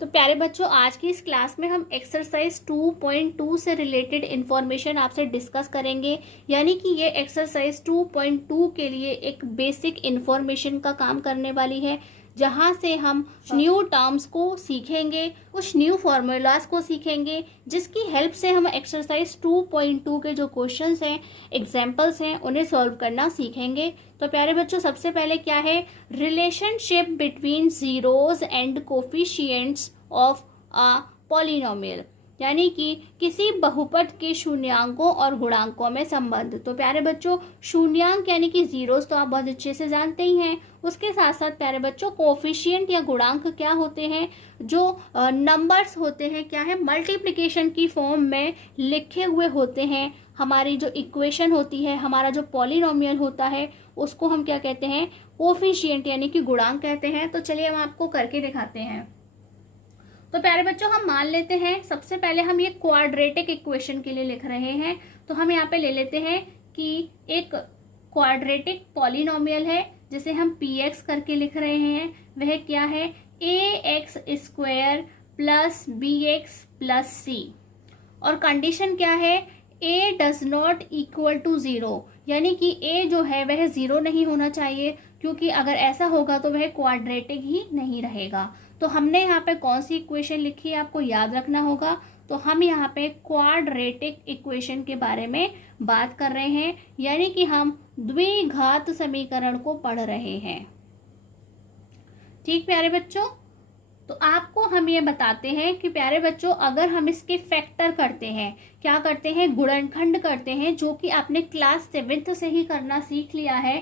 तो प्यारे बच्चों, आज की इस क्लास में हम एक्सरसाइज 2.2 से रिलेटेड इन्फॉर्मेशन आपसे डिस्कस करेंगे। यानी कि ये एक्सरसाइज 2.2 के लिए एक बेसिक इन्फॉर्मेशन का काम करने वाली है, जहाँ से हम न्यू टर्म्स को सीखेंगे, कुछ न्यू फॉर्मूलाज को सीखेंगे, जिसकी हेल्प से हम एक्सरसाइज 2.2 के जो क्वेश्चंस हैं, एग्जाम्पल्स हैं, उन्हें सॉल्व करना सीखेंगे। तो प्यारे बच्चों, सबसे पहले क्या है, relationship between zeros and coefficients of a polynomial, यानी कि किसी बहुपद के शून्यांकों और गुणांकों में संबंध। तो प्यारे बच्चों, शून्यांक यानी कि जीरोस तो आप बहुत अच्छे से जानते ही हैं। उसके साथ साथ प्यारे बच्चों, कोफिशिएंट या गुणांक क्या होते हैं, जो नंबर्स होते हैं, क्या है, मल्टीप्लिकेशन की फॉर्म में लिखे हुए होते हैं। हमारी जो इक्वेशन होती है, हमारा जो पॉलिनोमियल होता है, उसको हम क्या कहते हैं, कोफिशिएंट यानी कि गुणांक कहते हैं। तो चलिए हम आपको करके दिखाते हैं। तो प्यारे बच्चों, हम मान लेते हैं, सबसे पहले हम ये क्वाड्रेटिक इक्वेशन के लिए लिख रहे हैं। तो हम यहाँ पे ले लेते हैं कि एक क्वाड्रेटिक पॉलिनोमियल है, जिसे हम px करके लिख रहे हैं। वह क्या है, ax square plus bx plus c। और कंडीशन क्या है, a does not equal to zero, यानी कि a जो है वह जीरो नहीं होना चाहिए, क्योंकि अगर ऐसा होगा तो वह क्वाड्रेटिक ही नहीं रहेगा। तो हमने यहाँ पे कौन सी इक्वेशन लिखी है, आपको याद रखना होगा। तो हम यहाँ पे क्वाड्रेटिक इक्वेशन के बारे में बात कर रहे हैं, यानी कि हम द्विघात समीकरण को पढ़ रहे हैं। ठीक प्यारे बच्चों, तो आपको हम ये बताते हैं कि प्यारे बच्चों, अगर हम इसके फैक्टर करते हैं, क्या करते हैं, गुणनखंड करते हैं, जो कि आपने क्लास 7th से ही करना सीख लिया है,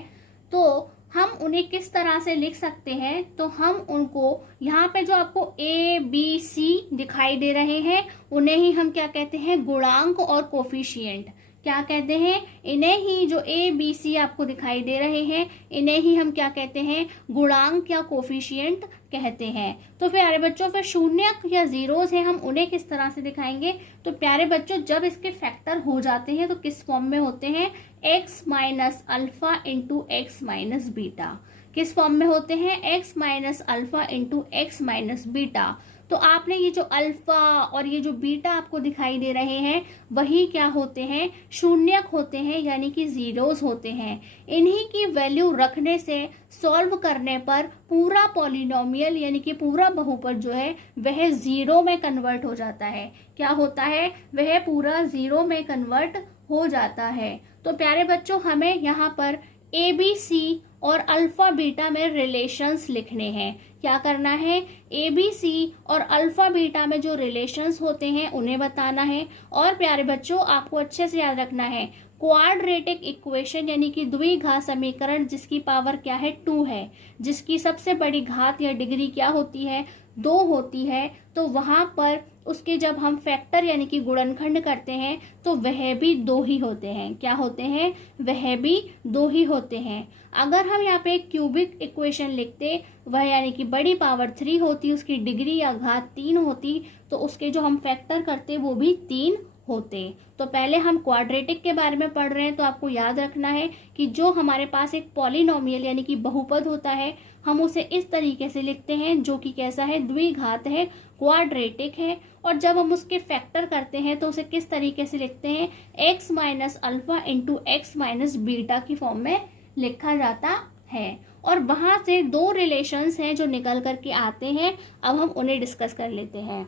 तो हम उन्हें किस तरह से लिख सकते हैं। तो हम उनको यहाँ पे जो आपको a b c दिखाई दे रहे हैं, उन्हें ही हम क्या कहते हैं, गुणांक और कोफिशिएंट क्या कहते हैं, इन्हें ही जो a b c आपको दिखाई दे रहे हैं, इन्हें ही हम क्या कहते हैं, गुणांक या कोफिशिएंट कहते हैं। तो प्यारे बच्चों, फिर शून्यक या जीरोस हैं, हम उन्हें किस तरह से दिखाएंगे। तो प्यारे बच्चों, जब इसके फैक्टर हो जाते हैं तो किस फॉर्म में होते हैं, x minus alpha into x minus beta. किस फॉर्म में होते हैं, x minus alpha into x minus beta. तो आपने ये जो अल्फा और ये जो बीटा आपको दिखाई दे रहे हैं, वही क्या होते हैं, शून्यक होते हैं, यानी कि जीरोस होते हैं। इन्हीं की वैल्यू रखने से सॉल्व करने पर पूरा पॉलिनोमियल यानी कि पूरा बहुपद जो है वह जीरो में कन्वर्ट हो जाता है। क्या होता है, वह पूरा जीरो में कन्वर्ट हो जाता है। तो प्यारे बच्चों, हमें यहाँ पर ए बी सी और अल्फा बीटा में रिलेशंस लिखने हैं। क्या करना है, ए बी सी और अल्फा बीटा में जो रिलेशंस होते हैं उन्हें बताना है। और प्यारे बच्चों, आपको अच्छे से याद रखना है, क्वाड्रेटिक इक्वेशन यानी कि द्विघात समीकरण जिसकी पावर क्या है, 2 है, जिसकी सबसे बड़ी घात या डिग्री क्या होती है, 2 होती है। तो वहां पर उसके जब हम फैक्टर यानी कि गुणनखंड करते हैं तो वह भी 2 ही होते हैं। क्या होते हैं, वह भी 2 ही होते हैं। अगर हम यहाँ पे क्यूबिक इक्वेशन लिखते, वह यानी कि बड़ी पावर 3 होती, उसकी डिग्री या घात 3 होती, तो उसके जो हम फैक्टर करते वो भी 3 होते। तो पहले हम क्वाड्रेटिक के बारे में पढ़ रहे हैं, तो आपको याद रखना है कि जो हमारे पास एक पॉलिनोमियल यानी कि बहुपद होता है, हम उसे इस तरीके से लिखते हैं, जो कि कैसा है, द्विघात है, क्वाड्रेटिक है। और जब हम उसके फैक्टर करते हैं तो उसे किस तरीके से लिखते हैं, x minus alpha into x minus beta की फॉर्म में लिखा जाता है। और वहां से 2 रिलेशंस हैं जो निकल करके आते हैं। अब हम उन्हें डिस्कस कर लेते हैं।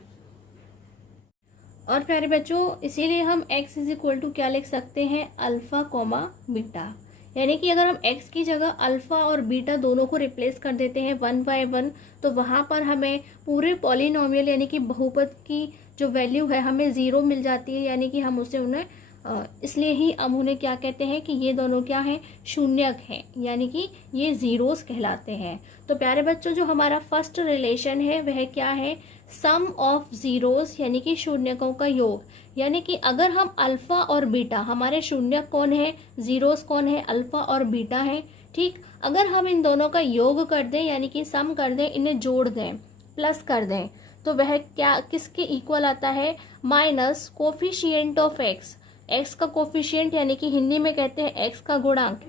और प्यारे बच्चों, इसीलिए हम x इज इक्वल टू क्या लिख सकते हैं, अल्फा कोमा बीटा। यानी कि अगर हम x की जगह अल्फा और बीटा दोनों को रिप्लेस कर देते हैं 1 बाय 1, तो वहां पर हमें पूरे पॉलिनोमियल यानी कि बहुपद की जो वैल्यू है हमें 0 मिल जाती है। यानी कि हम उसे उन्हें इसलिए ही हम उन्हें क्या कहते हैं कि ये दोनों क्या हैं, शून्यक हैं, यानी कि ये जीरोस कहलाते हैं। तो प्यारे बच्चों, जो हमारा फर्स्ट रिलेशन है वह क्या है, सम ऑफ जीरोस यानी कि शून्यकों का योग। यानी कि अगर हम अल्फा और बीटा, हमारे शून्यक कौन है, जीरोस कौन है, अल्फा और बीटा है, ठीक। अगर हम इन दोनों का योग कर दें यानी कि सम कर दें, इन्हें जोड़ दें, प्लस कर दें, तो वह क्या किसके इक्वल आता है, minus coefficient of x. X का कोफिशिएंट यानी कि हिंदी में कहते हैं एक्स का गुणांक,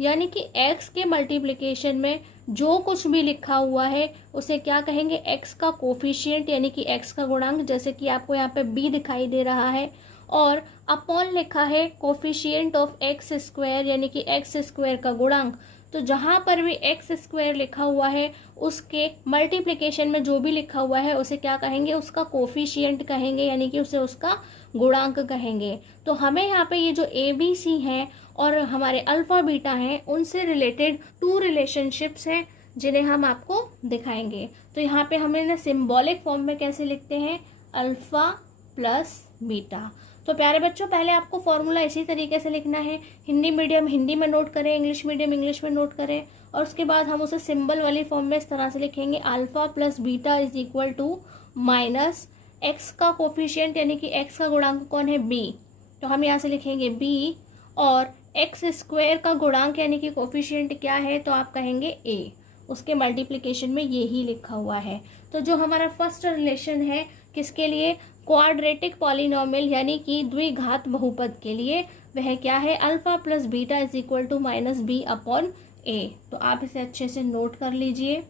यानी कि x के मल्टीप्लिकेशन में जो कुछ भी लिखा हुआ है उसे क्या कहेंगे, x का कोफिशिएंट यानी कि x का गुणांक, जैसे कि आपको यहाँ पे b दिखाई दे रहा है, और अपॉन लिखा है कोफिशिएंट ऑफ एक्स स्क्वायर यानी कि एक्स स्क्वायर का गुणांक। तो जहाँ पर भी एक्स स्क्वायर लिखा हुआ है उसके मल्टीप्लिकेशन में जो भी लिखा हुआ है उसे क्या कहेंगे, उसका कोफिशिएंट कहेंगे, यानी कि उसे उसका गुणांक कहेंगे। तो हमें यहाँ पे ये जो ए बी सी हैं और हमारे अल्फा बीटा हैं उनसे रिलेटेड 2 रिलेशनशिप्स हैं जिन्हें हम आपको दिखाएंगे। तो यहाँ पे हमें ना सिंबॉलिक फॉर्म में कैसे लिखते हैं, अल्फा प्लस बीटा। तो प्यारे बच्चों पहले आपको फॉर्मूला इसी तरीके से लिखना है, हिंदी मीडियम हिंदी में नोट करें, इंग्लिश मीडियम इंग्लिश में नोट करें, और उसके बाद हम उसे सिंबल वाली फॉर्म में इस तरह से लिखेंगे, alpha plus beta is equal to minus X का कोफिशिएंट यानी कि एक्स का गुणांक कौन है, बी, तो हम यहाँ से लिखेंगे बी, और एक्स स्क्वायर का गुणांक यानी कि कोफिशिएंट क्या है, तो आप कहेंगे ए, उसके मल्टीप्लिकेशन में ये ही लिखा हुआ है। तो जो हमारा फर्स्ट रिलेशन है किसके लिए, क्वाड्रेटिक पॉलिनोमियल यानी कि द्विघात बहुपद के लिए, वह क्या है, alpha plus beta is equal to minus B upon A. तो आप इसे अच्छे से नोट कर लीजिए।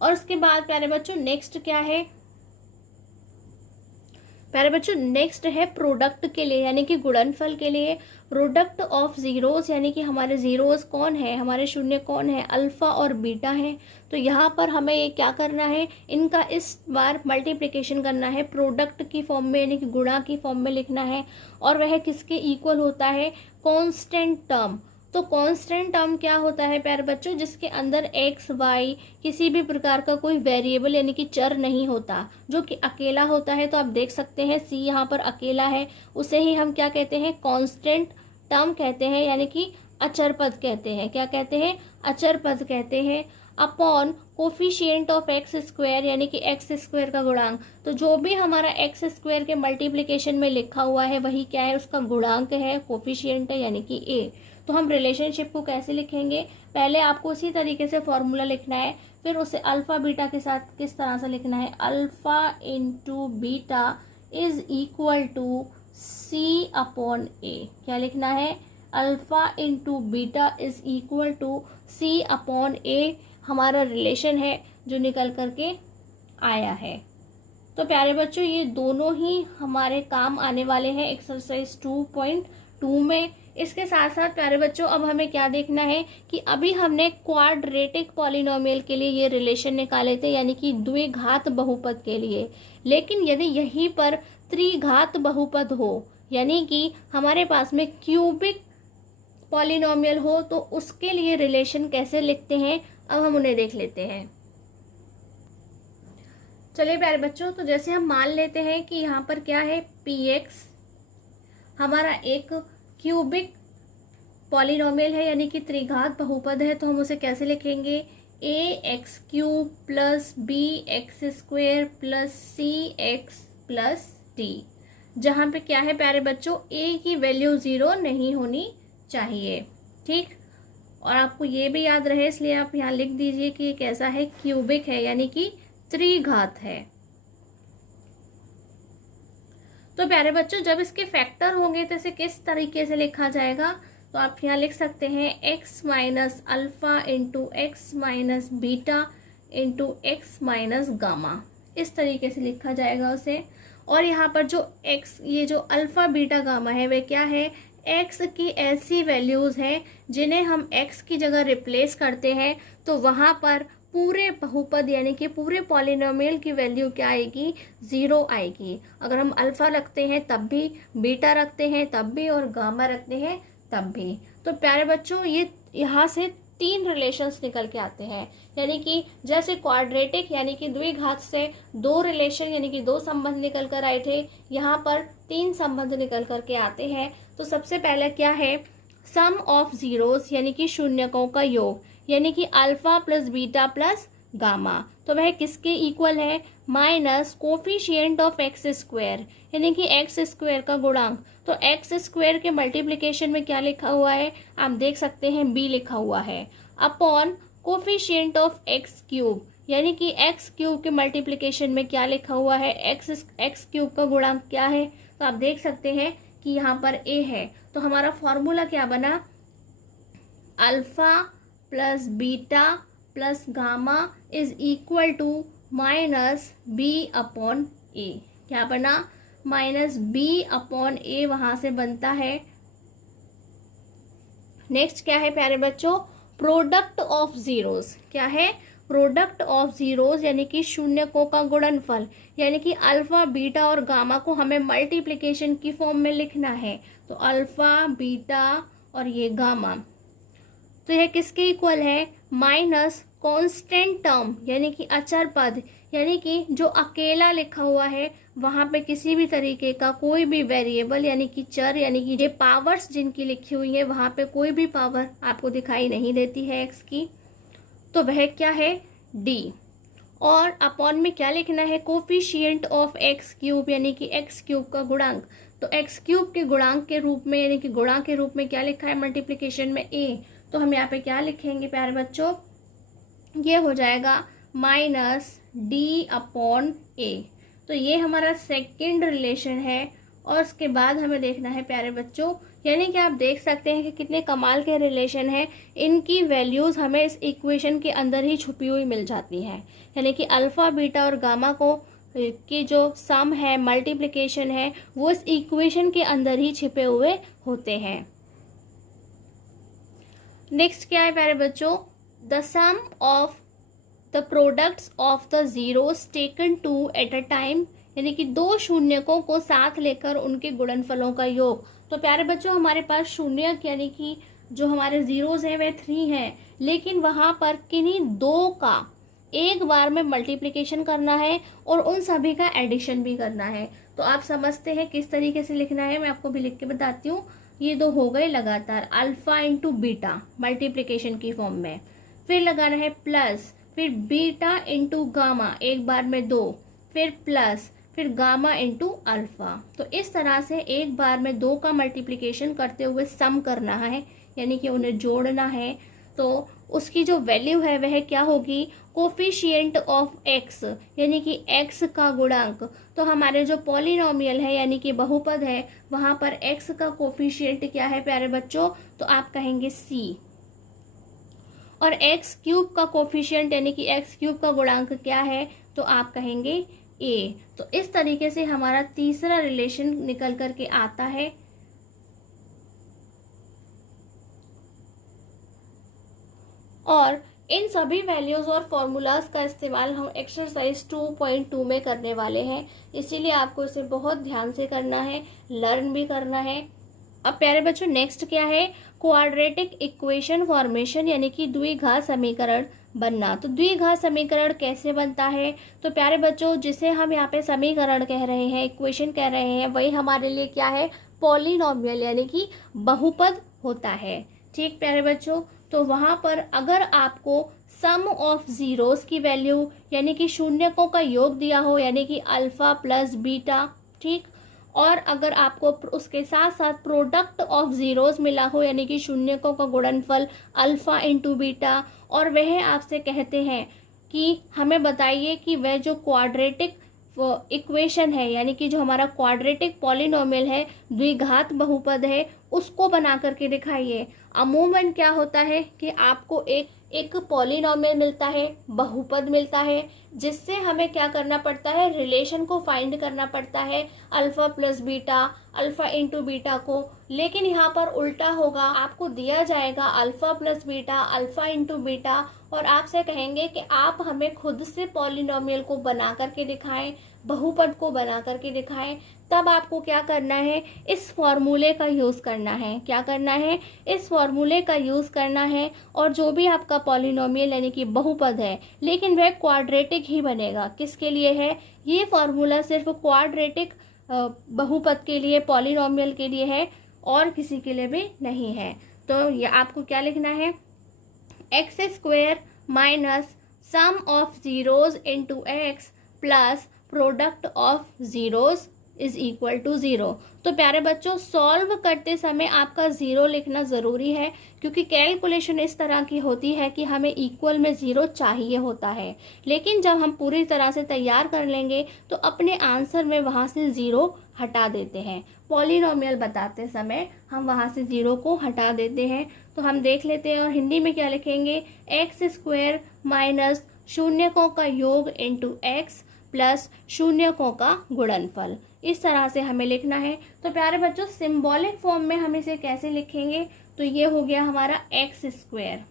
और उसके बाद प्यारे बच्चों नेक्स्ट क्या है, प्यारे बच्चों नेक्स्ट है प्रोडक्ट के लिए यानी कि गुणनफल के लिए, प्रोडक्ट ऑफ जीरोस यानी कि हमारे जीरोस कौन है, हमारे शून्य कौन है, अल्फा और बीटा है। तो यहाँ पर हमें ये क्या करना है, इनका इस बार मल्टीप्लिकेशन करना है, प्रोडक्ट की फॉर्म में यानी कि गुणा की फॉर्म में लिखना है, और वह किसके इक्वल होता है, कांस्टेंट टर्म। तो कांस्टेंट टर्म क्या होता है प्यारे बच्चों, जिसके अंदर एक्स वाई किसी भी प्रकार का कोई वेरिएबल यानी कि चर नहीं होता, जो कि अकेला होता है। तो आप देख सकते हैं सी यहाँ पर अकेला है, उसे ही हम क्या कहते हैं, कांस्टेंट टर्म कहते हैं, यानी कि अचर पद कहते हैं। क्या कहते हैं, अचर पद कहते हैं। Upon coefficient of x square यानी कि एक्स स्क्वायर का गुणांक। तो जो भी हमारा एक्स स्क्वायर के मल्टीप्लिकेशन में लिखा हुआ है वही क्या है, उसका गुणांक है, कोफिशिएंट है यानी कि ए। तो हम रिलेशनशिप को कैसे लिखेंगे, पहले आपको उसी तरीके से फॉर्मूला लिखना है, फिर उसे अल्फा बीटा के साथ किस तरह से लिखना है, alpha into beta is equal to C upon A. क्या लिखना है, alpha into beta is equal to C upon A हमारा रिलेशन है जो निकल करके आया है। तो प्यारे बच्चों ये दोनों ही हमारे काम आने वाले हैं एक्सरसाइज 2.2 में। इसके साथ साथ प्यारे बच्चों अब हमें क्या देखना है कि अभी हमने क्वाड्रेटिक पॉलिनोमियल के लिए ये रिलेशन निकाले थे यानी कि द्विघात बहुपद के लिए, लेकिन यदि यहीं पर त्रिघात बहुपद हो यानी कि हमारे पास में क्यूबिक पॉलिनोमियल हो तो उसके लिए रिलेशन कैसे लिखते हैं, अब हम उन्हें देख लेते हैं। चलिए प्यारे बच्चों, तो जैसे हम मान लेते हैं कि यहाँ पर क्या है, px हमारा एक क्यूबिक पॉलिनोमियल है यानी कि त्रिघात बहुपद है, तो हम उसे कैसे लिखेंगे, A X cube plus B X square plus C X plus D, जहाँ पे क्या है प्यारे बच्चों, ए की वैल्यू 0 नहीं होनी चाहिए। ठीक, और आपको ये भी याद रहे इसलिए आप यहाँ लिख दीजिए कि ये कैसा है, क्यूबिक है यानी कि त्रिघात है। तो प्यारे बच्चों जब इसके फैक्टर होंगे तो इसे किस तरीके से लिखा जाएगा, तो आप यहाँ लिख सकते हैं x minus alpha into x minus beta into x minus gamma, इस तरीके से लिखा जाएगा उसे। और यहाँ पर जो x, ये जो अल्फा बीटा गामा है वे क्या है, x की ऐसी वैल्यूज हैं जिन्हें हम x की जगह रिप्लेस करते हैं तो वहाँ पर पूरे बहुपद यानी कि पूरे पॉलिनोमियल की वैल्यू क्या आएगी, 0 आएगी। अगर हम अल्फा रखते हैं तब भी, बीटा रखते हैं तब भी, और गामा रखते हैं तब भी। तो प्यारे बच्चों ये यहाँ से 3 रिलेशंस निकल के आते हैं, यानी कि जैसे क्वाड्रेटिक यानी कि द्विघात से 2 रिलेशन यानी कि 2 संबंध निकल कर आए थे, यहाँ पर 3 संबंध निकल कर के आते हैं। तो सबसे पहले क्या है, सम ऑफ जीरोस यानी कि शून्यकों का योग, यानी कि alpha plus beta plus gamma, तो वह किसके इक्वल है, minus coefficient of x square यानी कि एक्स स्क्वायर का गुणांक। तो एक्स स्क्वायर के मल्टीप्लिकेशन में क्या लिखा हुआ है, आप देख सकते हैं b लिखा हुआ है, upon coefficient of x cube यानी कि एक्स क्यूब के मल्टीप्लिकेशन में क्या लिखा हुआ है, एक्स क्यूब का गुणांक क्या है, तो आप देख सकते हैं कि यहाँ पर a है। तो हमारा फॉर्मूला क्या बना, alpha plus beta plus gamma is equal to minus B upon A. क्या बना? माइनस बी अपॉन ए वहाँ से बनता है। नेक्स्ट क्या है प्यारे बच्चों? Product of zeros. क्या है? प्रोडक्ट ऑफ जीरोस यानी कि शून्यकों का गुणनफल, यानी कि अल्फा बीटा और गामा को हमें मल्टीप्लिकेशन की फॉर्म में लिखना है। तो अल्फा बीटा और ये गामा, तो यह किसके इक्वल है? माइनस कांस्टेंट टर्म यानी कि अचर पद, यानी कि जो अकेला लिखा हुआ है वहां पे किसी भी तरीके का कोई भी वेरिएबल यानी कि चर, यानी कि ये पावर्स जिनकी लिखी हुई है वहां पे कोई भी पावर आपको दिखाई नहीं देती है एक्स की, तो वह क्या है? डी। और अपॉन में क्या लिखना है? कोफिशिएंट ऑफ एक्स क्यूब यानी कि एक्स क्यूब का गुणांक। तो एक्स क्यूब के गुणांक के रूप में यानी कि गुणा के रूप में क्या लिखा है मल्टीप्लिकेशन में? ए। तो हम यहाँ पे क्या लिखेंगे प्यारे बच्चों? ये हो जाएगा माइनस डी अपॉन ए। तो ये हमारा सेकंड रिलेशन है। और उसके बाद हमें देखना है प्यारे बच्चों, यानी कि आप देख सकते हैं कि कितने कमाल के रिलेशन हैं। इनकी वैल्यूज हमें इस इक्वेशन के अंदर ही छुपी हुई मिल जाती हैं। यानी कि अल्फा बीटा और गामा को की जो सम है, मल्टीप्लिकेशन है, वो इस इक्वेशन के अंदर ही छिपे हुए होते हैं। नेक्स्ट क्या है प्यारे बच्चों? The sum of the products of the zeros taken two at a time, यानी कि दो शून्यकों को साथ लेकर उनके गुणनफलों का योग। तो प्यारे बच्चों हमारे पास शून्यक यानी कि जो हमारे जीरोस हैं वे 3 हैं, लेकिन वहां पर किन्हीं दो का एक बार में मल्टीप्लिकेशन करना है और उन सभी का एडिशन भी करना है। तो आप समझते हैं किस तरीके से लिखना है, मैं आपको भी लिख के बताती हूँ। ये दो हो गए लगातार, अल्फा इंटू बीटा मल्टीप्लिकेशन की फॉर्म में, फिर लगाना है प्लस, फिर बीटा इंटू गामा एक बार में 2, फिर प्लस, फिर गामा इंटू अल्फा। तो इस तरह से एक बार में 2 का मल्टीप्लिकेशन करते हुए सम करना है, यानी कि उन्हें जोड़ना है। तो उसकी जो वैल्यू है वह क्या होगी? कोफिशिएंट ऑफ एक्स, यानी कि एक्स का गुणांक। तो हमारे जो पॉलिनोमियल है यानी कि बहुपद है, वहां पर एक्स का कोफिशिएंट क्या है प्यारे बच्चों? तो आप कहेंगे सी। और एक्स क्यूब का कोफिशिएंट यानी कि एक्स क्यूब का गुणांक क्या है? तो आप कहेंगे ए। तो इस तरीके से हमारा तीसरा रिलेशन निकल करके आता है। और इन सभी वैल्यूज और फॉर्मूलाज का इस्तेमाल हम एक्सरसाइज 2.2 में करने वाले हैं, इसीलिए आपको इसे बहुत ध्यान से करना है, लर्न भी करना है। अब प्यारे बच्चों नेक्स्ट क्या है? क्वाड्रेटिक इक्वेशन फॉर्मेशन, यानी कि द्विघात समीकरण बनना। तो द्विघात समीकरण कैसे बनता है? तो प्यारे बच्चों जिसे हम यहाँ पे समीकरण कह रहे हैं, इक्वेशन कह रहे हैं, वही हमारे लिए क्या है? पॉलिनोमियल यानी कि बहुपद होता है। ठीक प्यारे बच्चों, तो वहां पर अगर आपको सम ऑफ जीरोस की वैल्यू यानी कि शून्यकों का योग दिया हो, यानी कि अल्फा प्लस बीटा, ठीक, और अगर आपको उसके साथ साथ प्रोडक्ट ऑफ जीरोस मिला हो यानी कि शून्यकों का गुणनफल अल्फा इंटू बीटा, और वह आपसे कहते हैं कि हमें बताइए कि वह जो क्वाड्रेटिक इक्वेशन है यानी कि जो हमारा क्वाड्रेटिक पॉलिनोमियल है, द्विघात बहुपद है, उसको बना करके दिखाइए। अमूमन क्या होता है कि आपको एक पॉलिनोमियल मिलता है, बहुपद मिलता है, जिससे हमें क्या करना पड़ता है? रिलेशन को फाइंड करना पड़ता है, alpha plus beta, alpha into beta को। लेकिन यहाँ पर उल्टा होगा, आपको दिया जाएगा alpha plus beta, alpha into beta, और आपसे कहेंगे कि आप हमें खुद से पॉलिनोमियल को बना करके दिखाएं, बहुपद को बना करके दिखाएं। तब आपको क्या करना है? इस फॉर्मूले का यूज करना है। क्या करना है? इस फॉर्मूले का यूज करना है। और जो भी आपका पॉलिनोमियल यानी कि बहुपद है, लेकिन वह क्वाड्रेटिक ही बनेगा। किसके लिए है ये फॉर्मूला? सिर्फ क्वाड्रेटिक बहुपद के लिए, पॉलिनोमियल के लिए है, और किसी के लिए भी नहीं है। तो ये आपको क्या लिखना है? X square minus sum of zeros into X plus product of zeros is equal to 0। तो प्यारे बच्चों, सॉल्व करते समय आपका 0 लिखना ज़रूरी है, क्योंकि कैलकुलेशन इस तरह की होती है कि हमें इक्वल में 0 चाहिए होता है। लेकिन जब हम पूरी तरह से तैयार कर लेंगे तो अपने आंसर में वहाँ से 0 हटा देते हैं। पॉलिनोमियल बताते समय हम वहाँ से 0 को हटा देते हैं। तो हम देख लेते हैं, और हिंदी में क्या लिखेंगे, एक्स स्क्वायर माइनस शून्यकों का योग इंटू एक्स प्लस शून्यकों का गुणनफल। इस तरह से हमें लिखना है। तो प्यारे बच्चों, सिंबॉलिक फॉर्म में हम इसे कैसे लिखेंगे, तो ये हो गया हमारा X square.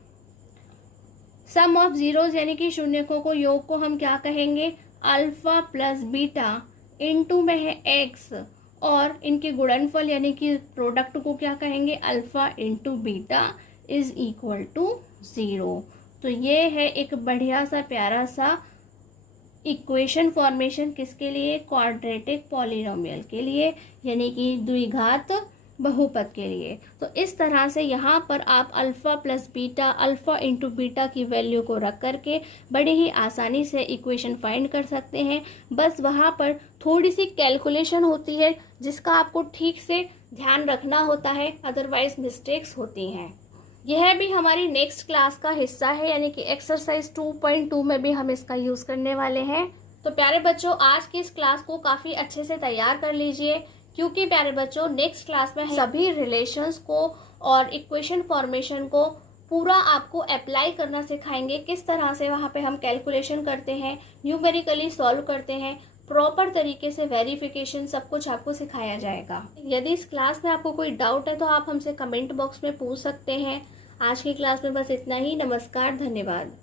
Sum of zeros यानी कि शून्यकों को योग को हम क्या कहेंगे, अल्फा प्लस बीटा, इनटू में है एक्स, और इनके गुणनफल यानी कि प्रोडक्ट को क्या कहेंगे, alpha into beta is equal to 0। तो ये है एक बढ़िया सा प्यारा सा इक्वेशन फॉर्मेशन, किसके लिए, क्वाड्रेटिक पॉलिनोमियल के लिए, यानी कि द्विघात बहुपद के लिए। तो इस तरह से यहाँ पर आप alpha plus beta, alpha into beta की वैल्यू को रख करके बड़े ही आसानी से इक्वेशन फाइंड कर सकते हैं। बस वहाँ पर थोड़ी सी कैलकुलेशन होती है जिसका आपको ठीक से ध्यान रखना होता है, अदरवाइज मिस्टेक्स होती हैं। यह भी हमारी नेक्स्ट क्लास का हिस्सा है, यानी कि एक्सरसाइज 2.2 में भी हम इसका यूज़ करने वाले हैं। तो प्यारे बच्चों, आज की इस क्लास को काफ़ी अच्छे से तैयार कर लीजिए, क्योंकि प्यारे बच्चों नेक्स्ट क्लास में सभी रिलेशंस को और इक्वेशन फॉर्मेशन को पूरा आपको अप्लाई करना सिखाएंगे। किस तरह से वहाँ पे हम कैलकुलेशन करते हैं, न्यूमेरिकली सॉल्व करते हैं, प्रॉपर तरीके से वेरिफिकेशन, सब कुछ आपको सिखाया जाएगा। यदि इस क्लास में आपको कोई डाउट है तो आप हमसे कमेंट बॉक्स में पूछ सकते हैं। आज की क्लास में बस इतना ही। नमस्कार, धन्यवाद।